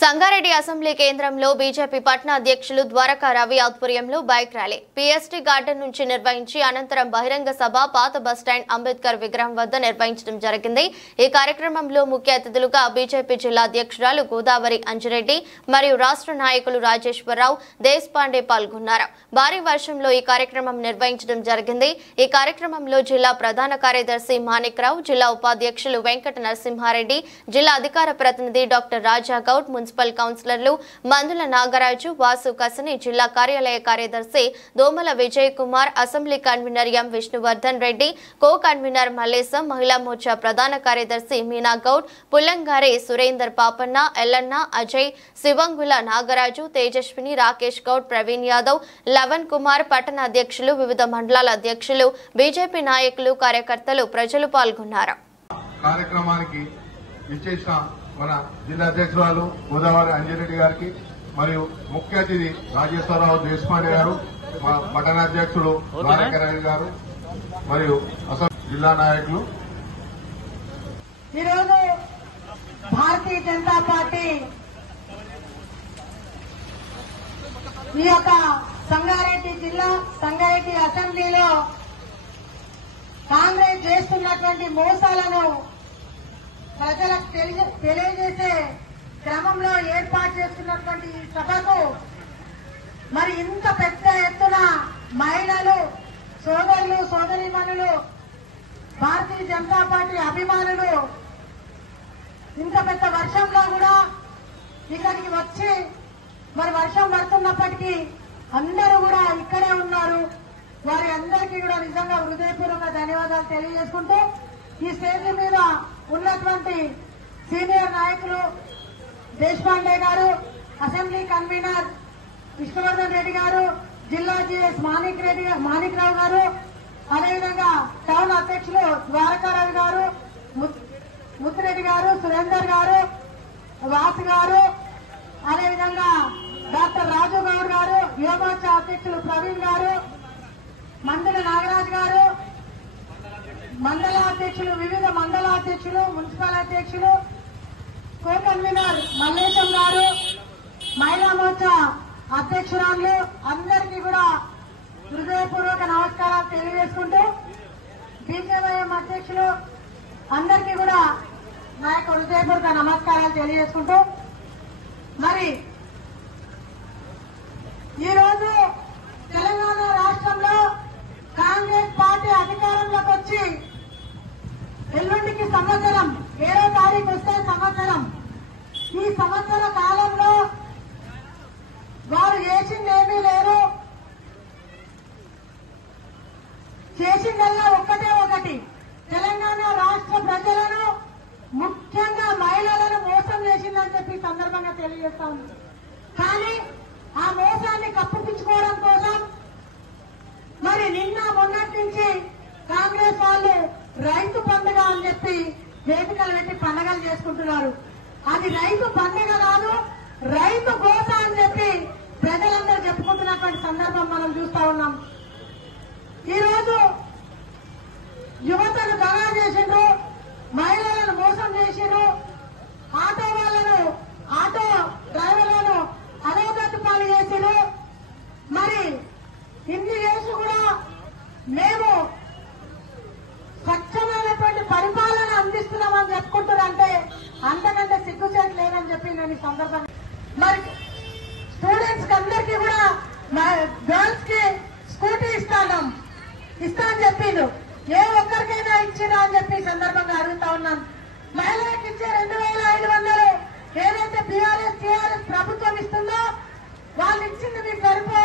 Sangareddy assembly కేంద్రంలో BJP పట్న అధ్యక్షులు ద్వారకా రవి ఆధ్వర్యంలో బైక్ ర్యాలీ పీఎస్టీ గార్డెన్ నుంచి నిర్వహించి అనంతరం బహిరంగ సభ పాత బస్టాండ్ అంబేద్కర్ విగ్రహం వద్ద నిర్వహించడం జరిగింది। ఈ కార్యక్రమంలో ముఖ్య అతిథులుగా బీజేపీ జిల్లా అధ్యక్షురాలు గోదావరి అంజిరెడ్డి మరియు రాష్ట్ర నాయకులు రాజేశ్వరరావు దేశపాండే పాల్గొన్నారు। భారీ వర్షంలో ఈ కార్యక్రమం నిర్వహించడం జరిగింది। ఈ కార్యక్రమంలో జిల్లా ప్రధాన కార్యదర్శి మాణిక్రావు, జిల్లా ఉపాధ్యక్షులు వెంకట నరసింహారెడ్డి, జిల్లా అధికార ప్రతినిధి డాక్టర్ రాజా గౌడ్, మున్సిపల్ కౌన్సిలర్లు మందుల నాగరాజు, వాసు కసని, జిల్లా కార్యాలయ కార్యదర్శి దోమల Vijay Kumar, assembly convener M Vishnuvardhan Reddy, co convener Mallesham, మహిళా మోర్చా ప్రధాన కార్యదర్శి మీనా గౌడ్, పుల్లంగారి సురేందర్ పాపన్న, ఎల్లన్న, అజయ్, శివంగుల నాగరాజు, తేజస్విని, రాకేష్ గౌడ్, ప్రవీణ్ యాదవ్, లవన్ కుమార్, పట్టణ అధ్యక్షులు, వివిధ మండలాల అధ్యక్షులు, బీజేపీ నాయకులు, కార్యకర్తలు, ప్రజలు పాల్గొన్నారు। కార్యక్రమానికి విచ్చేసిన మన జిల్లా అధ్యక్షురాలు గోదావరి అంజిరెడ్డి గారికి మరియు ముఖ్య అతిథి రాజేశ్వరరావు దేశపాండే గారు, మా పట్టణాధ్యక్షుడు ద్వారకారావు గారు మరియు జిల్లా నాయకులు, ఈరోజు భారతీయ జనతా పార్టీ ఈ యొక్క సంగారెడ్డి జిల్లా సంగారెడ్డి అసెంబ్లీలో కాంగ్రెస్ చేస్తున్నటువంటి మోసాలను ప్రజలకు తెలియజేసే క్రమంలో ఏర్పాటు చేస్తున్నటువంటి ఈ సభకు మరి ఇంత పెద్ద ఎత్తున మహిళలు, సోదరులు, సోదరీమణులు, భారతీయ జనతా పార్టీ అభిమానులు ఇంత పెద్ద వర్షంలో కూడా ఇక్కడికి వచ్చి మరి వర్షం పడుతున్నప్పటికీ అందరూ కూడా ఇక్కడే ఉన్నారు। వారి అందరికీ కూడా నిజంగా హృదయపూర్వక ధన్యవాదాలు తెలియజేసుకుంటూ ఈ స్టేజ్ మీద ఉన్నటువంటి సీనియర్ నాయకులు దేశపాండే గారు, అసెంబ్లీ కన్వీనర్ విష్ణువర్ధన్ రెడ్డి గారు, జిల్లా జీఎస్ మాణిక్రావు గారు, అదేవిధంగా టౌన్ అధ్యక్షులు ద్వారకారావు గారు, ముత్తిరెడ్డి గారు, సురేందర్ గారు, వాసు గారు, అదేవిధంగా డాక్టర్ రాజు గౌడ్ గారు, యువమోర్చా అధ్యక్షులు ప్రవీణ్ గారు, మందుల నాగరాజ్ గారు, మండల అధ్యక్షులు, వివిధ మండల అధ్యక్షులు, మున్సిపల్ అధ్యక్షులు, కో కన్వీనర్ మల్లేశం గారు, మహిళా మోర్చా అధ్యక్షురాలు అందరికీ కూడా హృదయపూర్వక నమస్కారాలు తెలియజేసుకుంటూ బీజేవైఎం అధ్యక్షులు అందరికీ కూడా నా యొక్క హృదయపూర్వక నమస్కారాలు తెలియజేసుకుంటూ మరి ఈరోజు తెలంగాణ రాష్ట్రంలో కాంగ్రెస్ పార్టీ అధికారంలోకి వచ్చి ఎల్లుండికి సంవత్సరం 7వ తారీఖు వస్తే సంవత్సరం। ఈ సంవత్సర కాలంలో వారు చేసిందేమీ లేరు, చేసిందల్లా ఒకటి తెలంగాణ రాష్ట్ర ప్రజలను ముఖ్యంగా మహిళలను మోసం చేసిందని చెప్పి సందర్భంగా తెలియజేస్తా ఉంది। కానీ ఆ మోసాన్ని కప్పిపుచ్చుకోవడం కోసం మరి నిన్న మొన్నటి నుంచి కాంగ్రెస్ వాళ్ళు రైతు పండుగ అని చెప్పి వేదికలు పెట్టి పండుగలు చేసుకుంటున్నారు। అది రైతు పండుగ కాదు, రైతు గోస అని చెప్పి ప్రజలందరూ చెప్పుకుంటున్నటువంటి సందర్భం మనం చూస్తా ఉన్నాం। ఈరోజు యువతను దగా చేసిండ్రు, మహిళలను మోసం చేసిండ్రు, ఆటో వాళ్ళను, ఆటో డ్రైవర్లను అధోగతి పాలు చేసిండ్రు। మరి ఇన్ని చేసి కూడా మేము స్వచ్ఛమైనటువంటి పరిపాలన అందిస్తున్నామని చెప్పుకుంటారంటే అంతకంటే సిగ్గుచేటు లేదని చెప్పి నేను ఈ సందర్భంగా మరి స్టూడెంట్స్ కి అందరికీ కూడా గర్ల్స్ కి స్కూటీ ఇస్తా అని చెప్పిండు, ఏ ఒక్కరికైనా ఇచ్చినా అని చెప్పి ఈ సందర్భంగా అడుగుతా ఉన్నాను। మహిళలకు ఇచ్చే 2500 ఏదైతే బీఆర్ఎస్ టీఆర్ఎస్ ప్రభుత్వం ఇస్తుందో వాళ్ళు ఇచ్చింది మీకు సరిపో